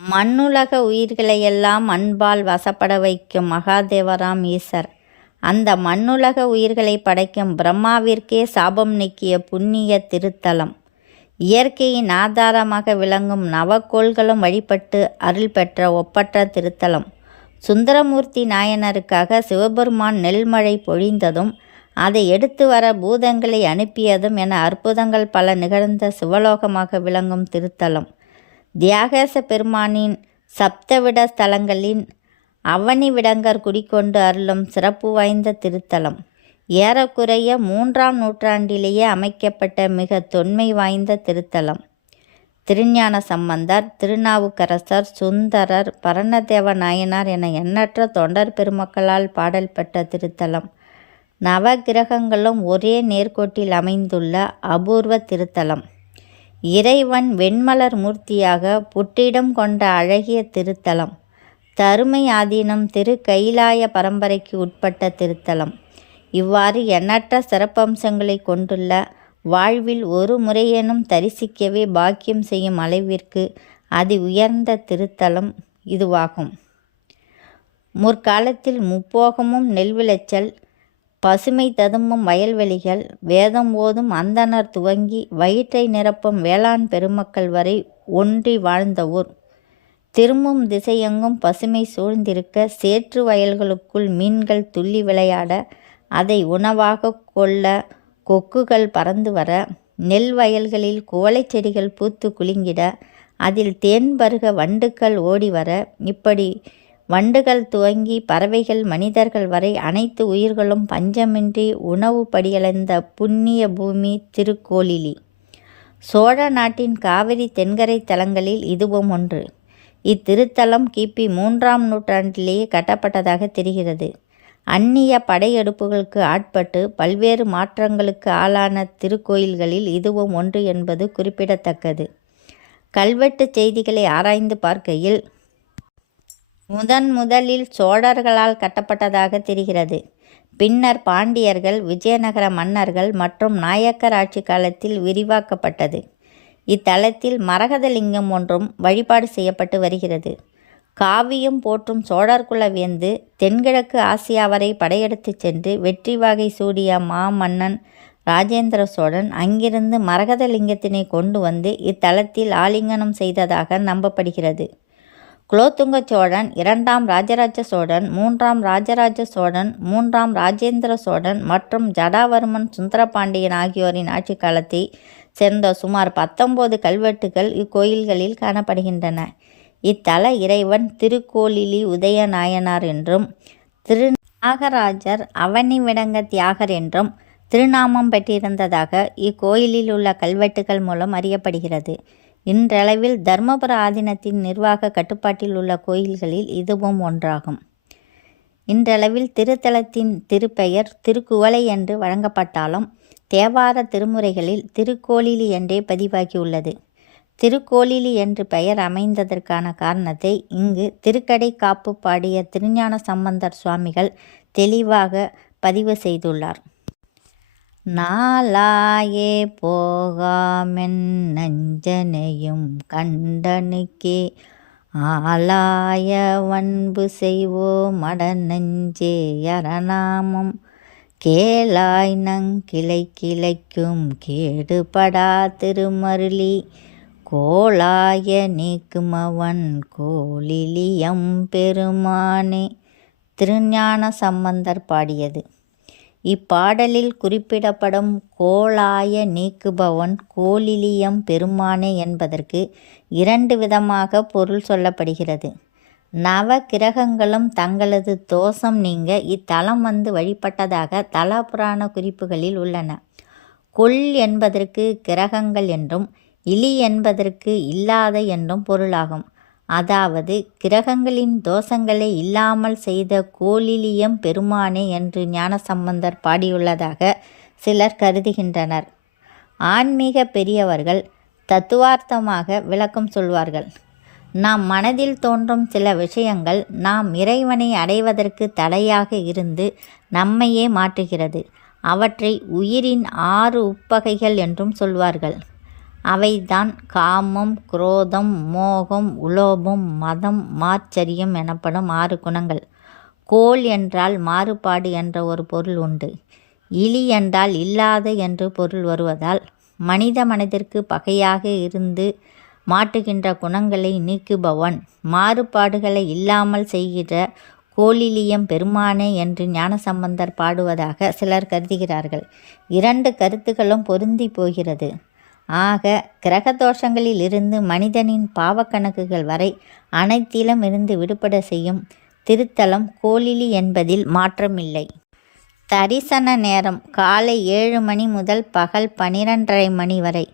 மண்ணுலக உயிர்களையெல்லாம் அன்பால் வசப்பட வைக்கும் மகாதேவராம் ஈசர். அந்த மண்ணுலக உயிர்களை படைக்கும் பிரம்மாவிற்கே சாபம் நீக்கிய புண்ணிய திருத்தலம். இயற்கையின் ஆதாரமாக விளங்கும் நவக்கோள்களும் வழிபட்டு அருள் பெற்ற ஒப்பற்ற திருத்தலம். சுந்தரமூர்த்தி நாயனருக்காக சிவபெருமான் நெல்மழை பொழிந்ததும் அதை எடுத்து வர பூதங்களை அனுப்பியதும் என அற்புதங்கள் பல நிகழ்ந்த சிவலோகமாக விளங்கும் திருத்தலம். தியாகேச பெருமானின் சப்தவிட ஸ்தலங்களின் அவனி விடங்கர் குடிக்கொண்டு அருளும் சிறப்பு வாய்ந்த திருத்தலம். ஏறக்குறைய 3ஆம் நூற்றாண்டிலேயே அமைக்கப்பட்ட மிக தொன்மை வாய்ந்த திருத்தலம். திருஞான சம்பந்தர், திருநாவுக்கரசர், சுந்தரர், பரணதேவ நாயனார் என எண்ணற்ற தொண்டர் பெருமக்களால் பாடல் பெற்ற திருத்தலம். நவகிரகங்களும் ஒரே நேர்கோட்டில் அமைந்துள்ள அபூர்வ திருத்தலம். இறைவன் வெண்மலர் மூர்த்தியாக புட்டிடம் கொண்ட அழகிய திருத்தலம். தருமை ஆதீனம் திரு கைலாய பரம்பரைக்கு உட்பட்ட திருத்தலம். இவ்வாறு எண்ணற்ற சிறப்பம்சங்களை கொண்டுள்ள வாழ்வில் ஒரு முறையேனும் தரிசிக்கவே பாக்கியம் செய்யும் அளவிற்கு அதி உயர்ந்த திருத்தலம் இதுவாகும். முற்காலத்தில் முப்போகமும் நெல் விளைச்சல், பசுமை ததும்பும் வயல்வெளிகள், வேதம் ஓதும் அந்தணர் துவங்கி வயிற்றை நிரப்பும் வேளாண் பெருமக்கள் வரை ஒன்றி வாழ்ந்த ஊர். திரும்பும் திசையெங்கும் பசுமை சூழ்ந்திருக்க, சேற்று வயல்களுக்குள் மீன்கள் துள்ளி விளையாட, அதை உணவாக கொள்ள கொக்குகள் பறந்து வர, நெல் வயல்களில் குவளை செடிகள் பூத்து குலுங்கிட, அதில் தேன் பருக வண்டுகள் ஓடி வர, இப்படி வண்டுகள் துவங்கி பறவைகள் மனிதர்கள் வரை அனைத்து உயிர்களும் பஞ்சமின்றி உணவு படியளந்த புண்ணிய பூமி திருக்கோளிலி. சோழ நாட்டின் காவிரி தென்கரை தலங்களில் இதுவும் ஒன்று. இத்திருத்தலம் கிபி 3ஆம் நூற்றாண்டிலேயே கட்டப்பட்டதாக தெரிகிறது. அந்நிய படையெடுப்புகளுக்கு ஆட்பட்டு பல்வேறு மாற்றங்களுக்கு ஆளான திருக்கோயில்களில் இதுவும் ஒன்று என்பது குறிப்பிடத்தக்கது. கல்வெட்டு செய்திகளை ஆராய்ந்து பார்க்கையில் முதலில் சோழர்களால் கட்டப்பட்டதாக தெரிகிறது. பின்னர் பாண்டியர்கள், விஜயநகர மன்னர்கள் மற்றும் நாயக்கர் ஆட்சி காலத்தில் விரிவாக்கப்பட்டது. இத்தலத்தில் மரகதலிங்கம் ஒன்றும் வழிபாடு செய்யப்பட்டு வருகிறது. காவியம் போற்றும் சோழர்குல வேந்து தென்கிழக்கு ஆசியா வரை படையெடுத்து சென்று வெற்றி வாகை சூடிய மாமன்னன் ராஜேந்திர சோழன் அங்கிருந்து மரகதலிங்கத்தினை கொண்டு வந்து இத்தலத்தில் ஆலிங்கனம் செய்ததாக நம்பப்படுகிறது. குலோத்துங்க சோழன், 2ஆம் ராஜராஜ சோழன், 3ஆம் ராஜராஜ சோழன், 3ஆம் ராஜேந்திர சோழன் மற்றும் ஜடாவர்மன் சுந்தரபாண்டியன் ஆகியோரின் ஆட்சி காலத்தை சேர்ந்த சுமார் 19 கல்வெட்டுகள் இக்கோயில்களில் காணப்படுகின்றன. இத்தல இறைவன் திருக்கோளிலி உதய நாயனார் என்றும், தியாகராஜர் அவனி விடங்க தியாகர் என்றும் திருநாமம் பெற்றிருந்ததாக இக்கோயிலில் உள்ள கல்வெட்டுகள் மூலம் அறியப்படுகிறது. இன்றளவில் தர்மபுர ஆதீனத்தின் நிர்வாக கட்டுப்பாட்டில் உள்ள கோயில்களில் இதுவும் ஒன்றாகும். இன்றளவில் திருத்தலத்தின் திருப்பெயர் திருக்குவளை என்று வழங்கப்பட்டாலும் தேவார திருமுறைகளில் திருக்கோளிலி என்றே பதிவாகியுள்ளது. திருக்கோளிலி என்று பெயர் அமைந்ததற்கான காரணத்தை இங்கு திருக்கடை காப்பு பாடிய திருஞான சம்பந்தர் சுவாமிகள் தெளிவாக பதிவு செய்துள்ளார். நாளாயே போகாமென் நஞ்சனையும் கண்டனுக்கே ஆளாய வன்பு செய்வோம் அடநெஞ்சே யரநாமம் கேளாய் நங்கிளை கிளைக்கும் கேடுபடா திருமருளி கோளாய நீக்குமவன் கோளிலியம் பெருமானே. திருஞான சம்பந்தர் பாடியது. இப்பாடலில் குறிப்பிடப்படும் கோளாய நீக்குபவன் கோளிலியம் பெருமானே என்பதற்கு 2 விதமாக பொருள் சொல்லப்படுகிறது. நவ கிரகங்களும் தங்களது தோஷம் நீங்க இத்தலம் வந்து வழிபட்டதாக தல புராண குறிப்புகளில் உள்ளன. கொல் என்பதற்கு கிரகங்கள் என்றும், இலி என்பதற்கு இல்லாத என்றும் பொருளாகும். அதாவது கிரகங்களின் தோஷங்களை இல்லாமல் செய்த கோளிலியம் பெருமானே என்று ஞானசம்பந்தர் பாடியுள்ளதாக சிலர் கருதுகின்றனர். ஆன்மீக பெரியவர்கள் தத்துவார்த்தமாக விளக்கம் சொல்வார்கள். நாம் மனதில் தோன்றும் சில விஷயங்கள் நாம் இறைவனை அடைவதற்கு தடையாக இருந்து நம்மையே மாற்றுகிறது. அவற்றை உயிரின் 6 உட்பகைகள் என்றும் சொல்வார்கள். அவைதான் காமம், குரோதம், மோகம், உலோபம், மதம், மாச்சரியம் எனப்படும் 6 குணங்கள். கோள் என்றால் மாறுபாடு என்ற ஒரு பொருள் உண்டு. இலி என்றால் இல்லாது என்று பொருள் வருவதால் மனித மனதிற்கு பகையாக இருந்து மாட்டுகின்ற குணங்களை நீக்குபவன், மாறுபாடுகளை இல்லாமல் செய்கிற கோளிலியம் பெருமானே என்று ஞானசம்பந்தர் பாடுவதாக சிலர் கருதுகிறார்கள். 2 கருத்துக்களும் பொருந்தி போகிறது. ஆக கிரகதோஷங்களில் இருந்து மனிதனின் பாவக்கணக்குகள் வரை அனைத்திலும் இருந்து விடுபட செய்யும் திருத்தலம் கோளிலி என்பதில் மாற்றமில்லை. தரிசன நேரம் காலை 7 மணி முதல் பகல் 12:30 மணி வரை,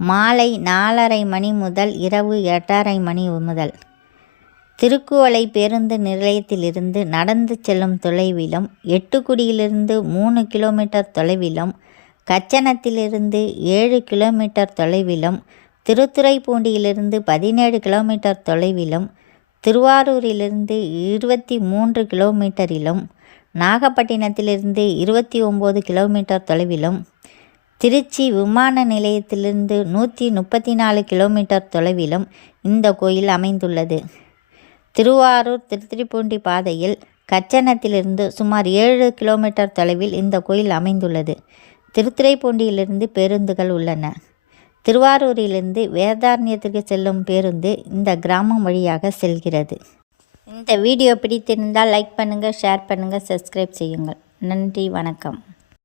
மாலை 4:30 மணி முதல் இரவு 8:30 மணி முதல். திருக்குவளை பேருந்து நிலையத்திலிருந்து நடந்து செல்லும் தொலைவிலும், எட்டுக்குடியிலிருந்து 3 கிலோமீட்டர் தொலைவிலும், கச்சனத்திலிருந்து 7 கிலோமீட்டர் தொலைவிலும், திருத்துறைப்பூண்டியிலிருந்து 17 கிலோமீட்டர் தொலைவிலும், திருவாரூரிலிருந்து 23 கிலோமீட்டரிலும், நாகப்பட்டினத்திலிருந்து 29 கிலோமீட்டர் தொலைவிலும், திருச்சி விமான நிலையத்திலிருந்து 134 கிலோமீட்டர் தொலைவிலும் இந்த கோயில் அமைந்துள்ளது. திருவாரூர் திருத்துறைப்பூண்டி பாதையில் கச்சனத்திலிருந்து சுமார் 7 கிலோமீட்டர் தொலைவில் இந்த கோயில் அமைந்துள்ளது. திருத்துறைப்பூண்டியிலிருந்து பேருந்துகள் உள்ளன. திருவாரூரிலிருந்து வேதாரண்யத்திற்கு செல்லும் பேருந்து இந்த கிராமம் வழியாக செல்கிறது. இந்த வீடியோ பிடித்திருந்தால் லைக் பண்ணுங்கள், ஷேர் பண்ணுங்கள், சப்ஸ்கிரைப் செய்யுங்கள். நன்றி, வணக்கம்.